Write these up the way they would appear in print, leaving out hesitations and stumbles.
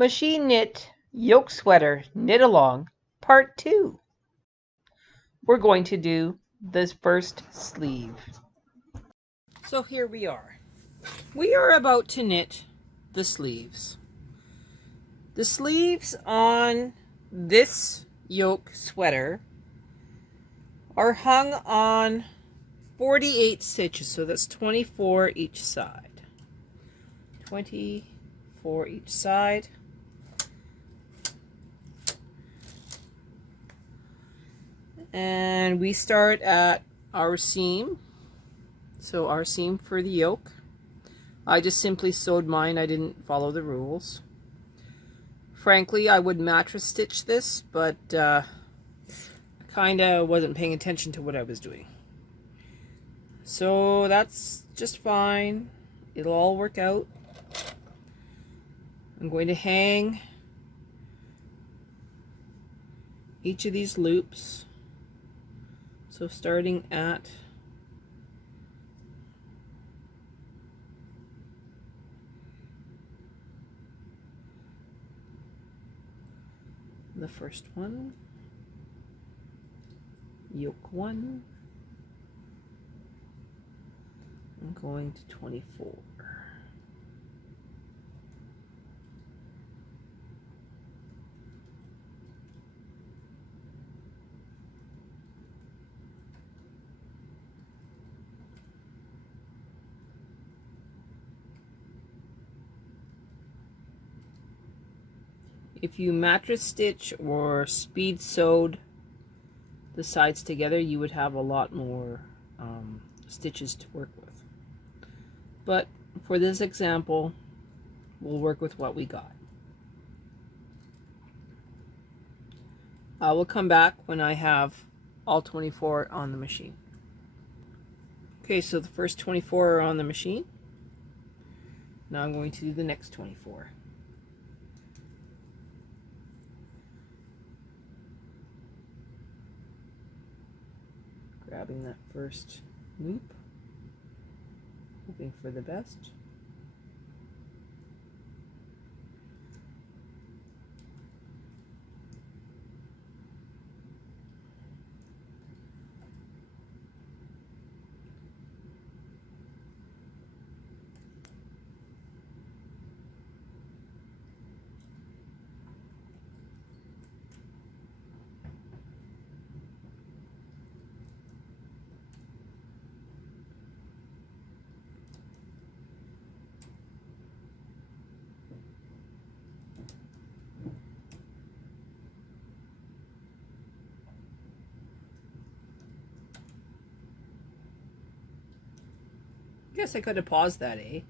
Machine knit yoke sweater knit along part 2. We're going to do this first sleeve. So here we are. We are about to knit the sleeves. The sleeves on this yoke sweater are hung on 48 stitches, so that's 24 each side. 24 each side. And we start at our seam. So our seam for the yoke. I just simply sewed mine. I didn't follow the rules. Frankly, I would mattress stitch this, but I kind of wasn't paying attention to what I was doing. So that's just fine. It'll all work out. I'm going to hang each of these loops. So starting at the first one, yoke 1, I'm going to 24. If you mattress stitch or speed sewed the sides together, you would have a lot more stitches to work with. But for this example, we'll work with what we got. I will come back when I have all 24 on the machine. Okay, so the first 24 are on the machine. Now I'm going to do the next 24. Grabbing that first loop, hoping for the best. Guess I could have paused that, eh?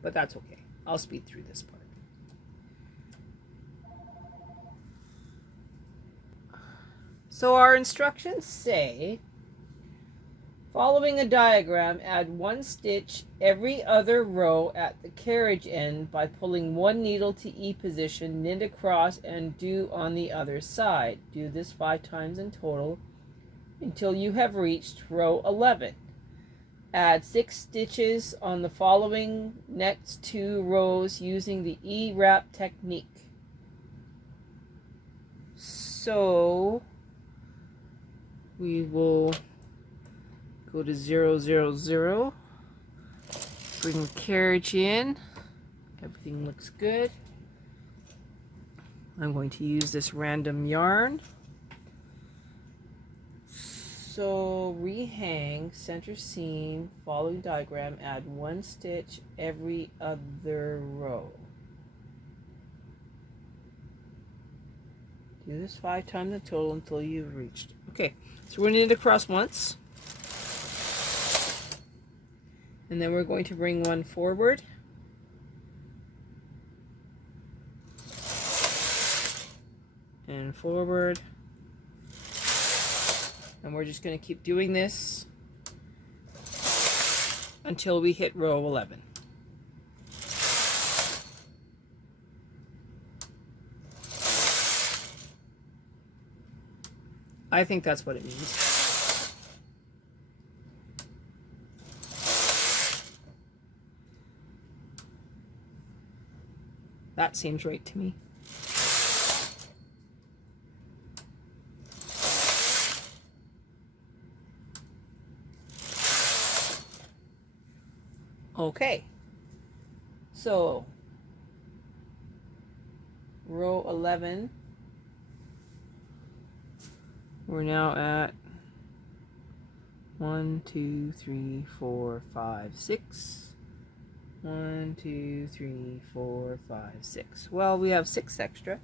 But that's okay. I'll speed through this part. So our instructions say, following a diagram, add 1 stitch every other row at the carriage end by pulling 1 needle to E position, knit across, and do on the other side. Do this 5 times in total until you have reached row 11. Add 6 stitches on the following next 2 rows using the E-wrap technique. So we will go to 0, 0, 0, bring the carriage in, everything looks good. I'm going to use this random yarn. So rehang center seam, following diagram, add 1 stitch every other row. Do this 5 times in total until you've reached. Okay, so we're going to knit across once. And then we're going to bring 1 forward. And forward. And we're just going to keep doing this until we hit row 11. I think that's what it means. That seems right to me. Okay, so row 11, we're now at 1, 2, 3, 4, 5, 6. 1, 2, 3, 4, 5, 6. Well, we have 6 extra.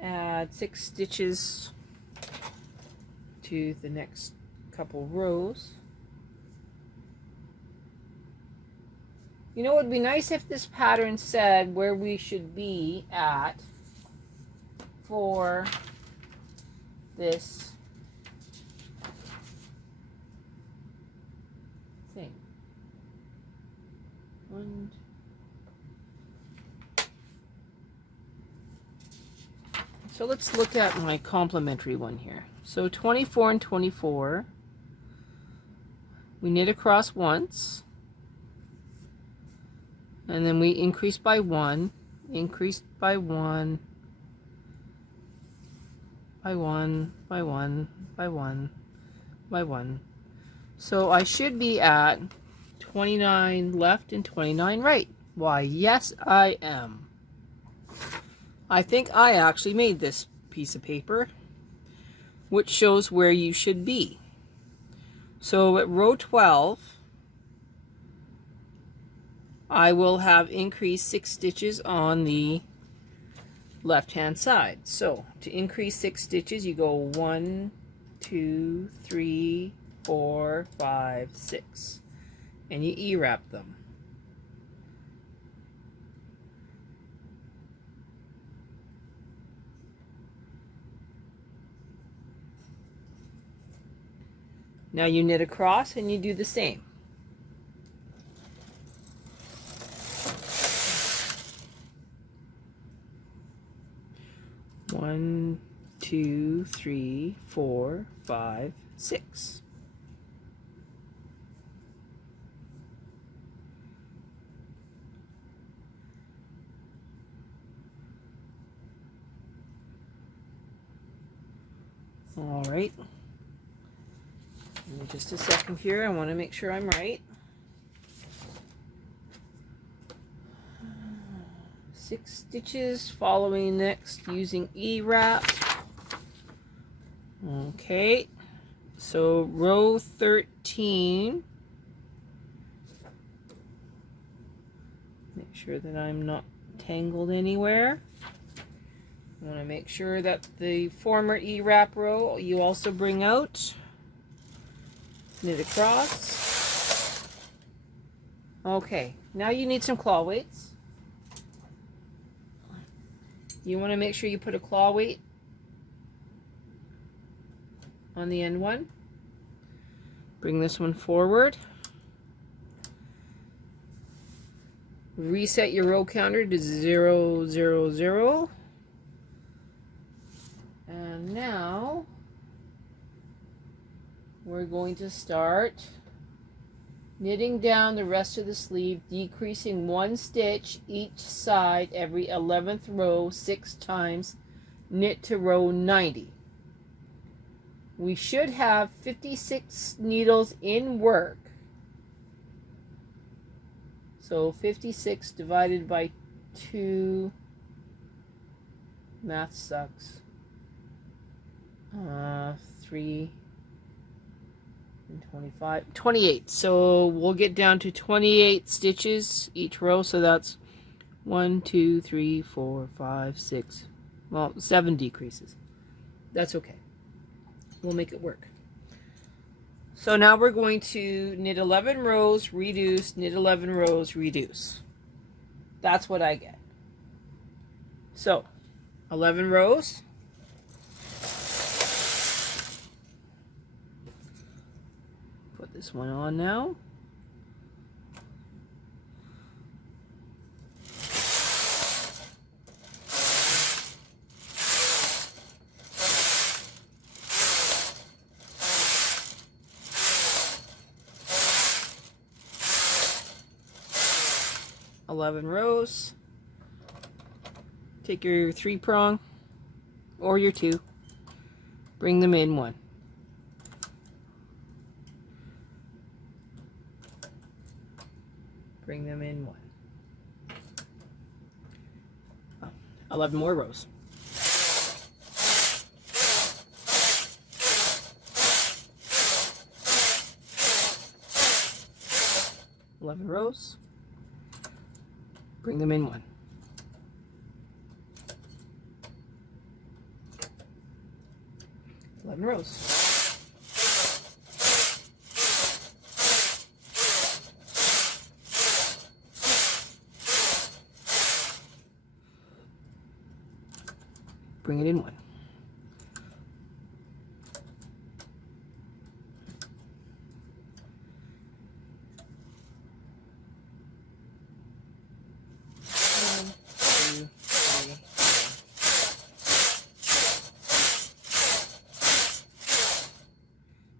Add 6 stitches to the next couple rows. You know, it would be nice if this pattern said where we should be at for this thing. So let's look at my complementary one here. So 24 and 24, we knit across once, and then we increase by 1, increase by 1, by 1, by 1, by 1, by 1. So I should be at 29 left and 29 right. Why, yes, I am. I think I actually made this piece of paper, which shows where you should be. So at row 12, I will have increased 6 stitches on the left hand side. So to increase 6 stitches, you go 1, 2, 3, 4, 5, 6, and you E-wrap them. Now you knit across and you do the same. One, 2, 3, 4, 5, 6. All right. Give me just a second here. I want to make sure I'm right. 6 stitches, following next using E-wrap. Okay, so row 13. Make sure that I'm not tangled anywhere. I want to make sure that the former E-wrap row you also bring out. Knit across. Okay, now you need some claw weights. You want to make sure you put a claw weight on the end one. Bring this one forward. Reset your row counter to 0, 0, 0. And now we're going to start knitting down the rest of the sleeve, decreasing 1 stitch each side every 11th row 6 times. Knit to row 90. We should have 56 needles in work. So 56 divided by 2, math sucks, 3 and 25, 28. So we'll get down to 28 stitches each row. So that's 1, 2, 3, 4, 5, 6, well, 7 decreases. That's okay. We'll make it work. So now we're going to knit 11 rows, reduce, knit 11 rows, reduce. That's what I get. So 11 rows. Put this one on now. 11 rows. Take your 3-prong or your 2, bring them in 1. Bring them in 1. 11 more rows. Rows, bring them in 1. Rows. Bring it in 1.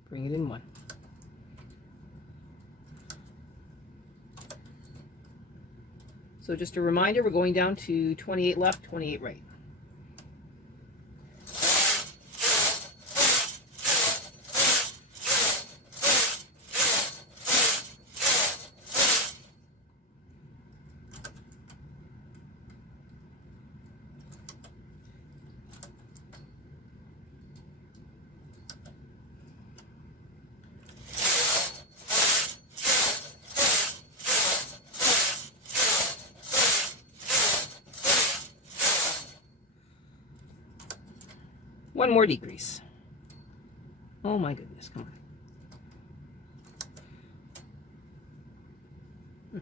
Bring it in 1. So just a reminder, we're going down to 28 left, 28 right. One more decrease. Oh my goodness, come on.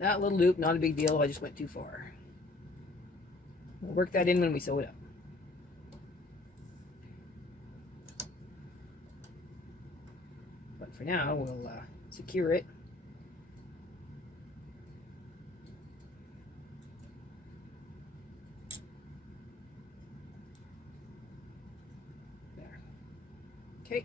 That little loop, not a big deal, I just went too far. We'll work that in when we sew it up. But for now, we'll secure it. Okay.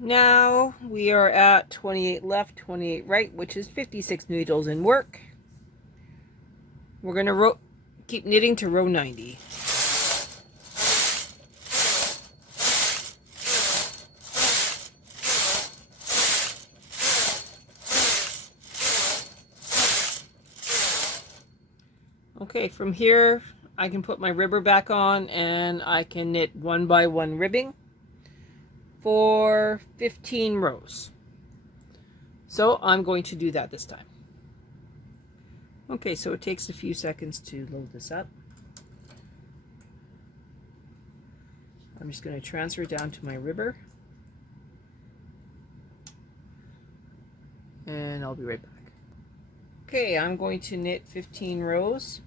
Now we are at 28 left, 28 right, which is 56 needles in work. We're going to keep knitting to row 90. Okay, from here I can put my ribber back on and I can knit 1 by 1 ribbing for 15 rows. So I'm going to do that this time. Okay, so it takes a few seconds to load this up. I'm just going to transfer it down to my ribber. And I'll be right back. Okay, I'm going to knit 15 rows.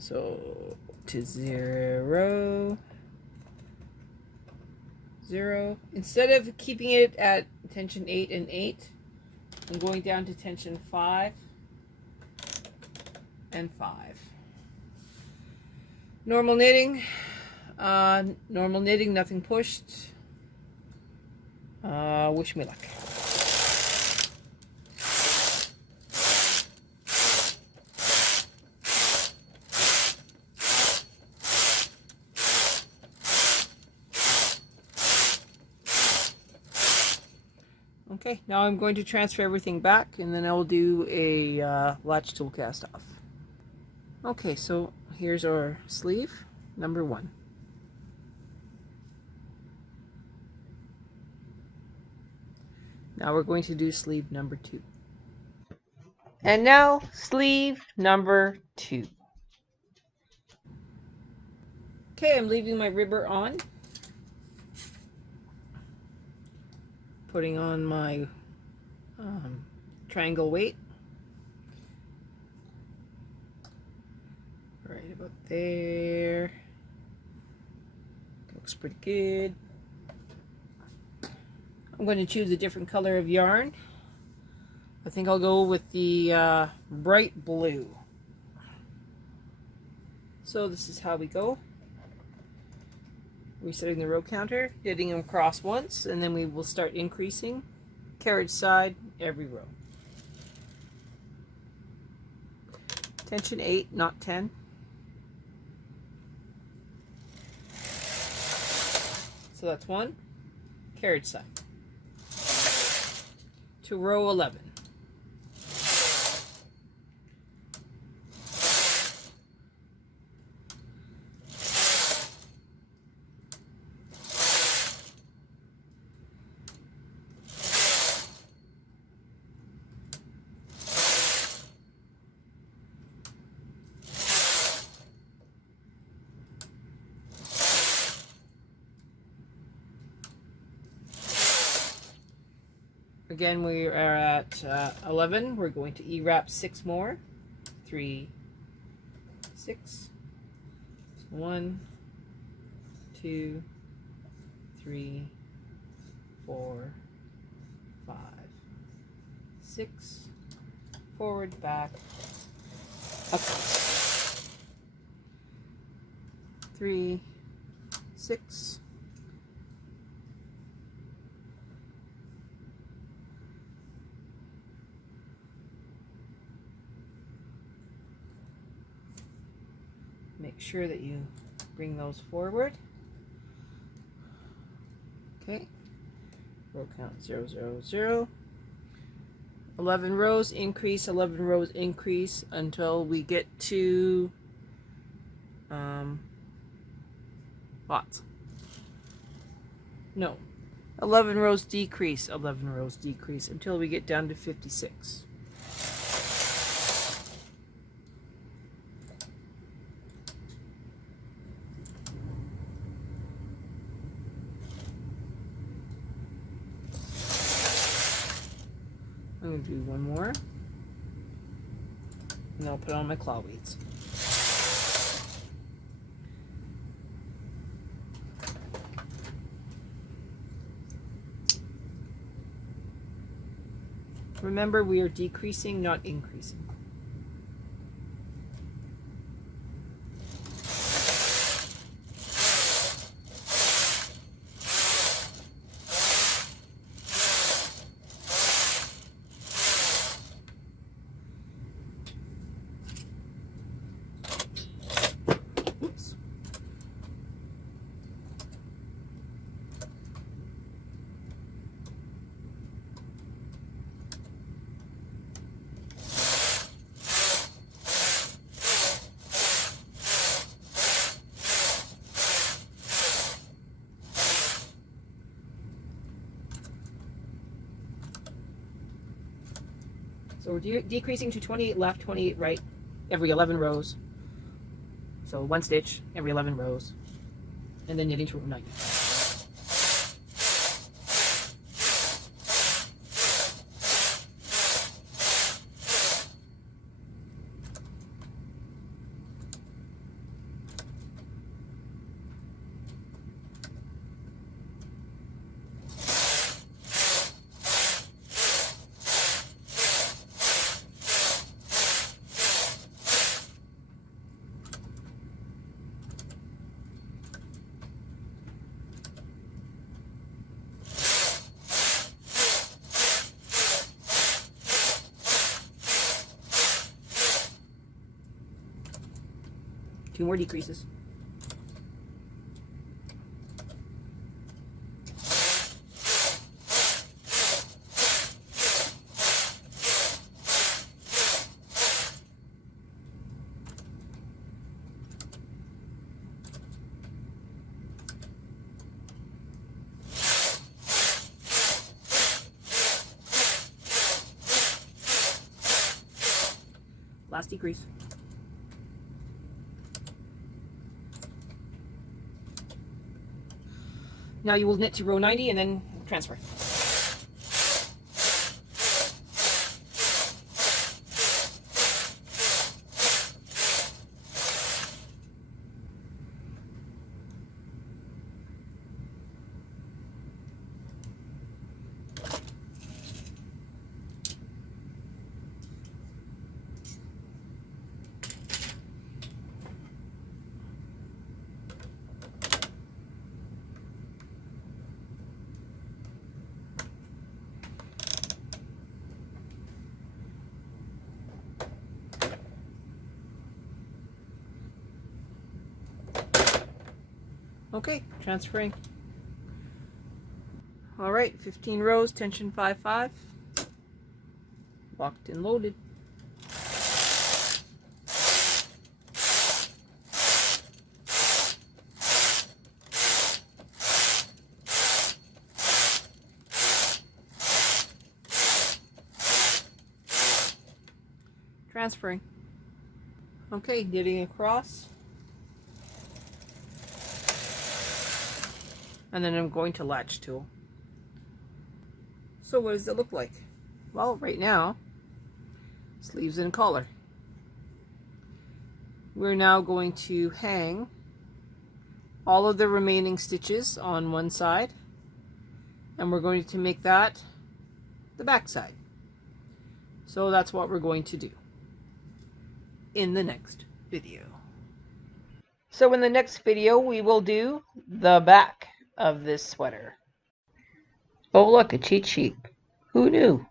So to 0, 0. Instead of keeping it at tension 8 and 8, I'm going down to tension 5 and 5. Normal knitting, nothing pushed. Wish me luck. Okay, now I'm going to transfer everything back and then I'll do a latch tool cast off. Okay, so here's our sleeve, number 1. Now we're going to do sleeve number 2. And now sleeve number 2. Okay, I'm leaving my ribber on. Putting on my triangle weight right there. Looks pretty good. I'm going to choose a different color of yarn. I think I'll go with the bright blue. So this is how we go. Resetting the row counter, getting them across once, and then we will start increasing. Carriage side, every row. Tension 8, not 10. So that's 1. Carriage side. To row 11. Again, we are at 11. We're going to E-wrap 6 more. 3, 6. 1, 2, 3, 4, 5, 6. Forward, back, across. 3, 6. Make sure that you bring those forward. Okay. Row count 0, 0, 0. 11 rows increase, 11 rows increase until we get to lots. No. 11 rows decrease, 11 rows decrease until we get down to 56. I'm going to do one more, and I'll put on my claw weights. Remember, we are decreasing, not increasing. So we're decreasing to 28 left, 28 right, every 11 rows. So 1 stitch every 11 rows, and then knitting to row 90. Two more decreases. Last decrease. Now you will knit to row 90 and then transfer. Okay, transferring. All right, 15 rows, tension 5/5. Locked and loaded. Transferring. Okay, knitting across. And then I'm going to latch tool. So what does it look like? Well, right now, sleeves and collar. We're now going to hang all of the remaining stitches on one side, and we're going to make that the back side. So that's what we're going to do in the next video. So in the next video, we will do the back of this sweater. Oh look, a cheat sheet. Who knew?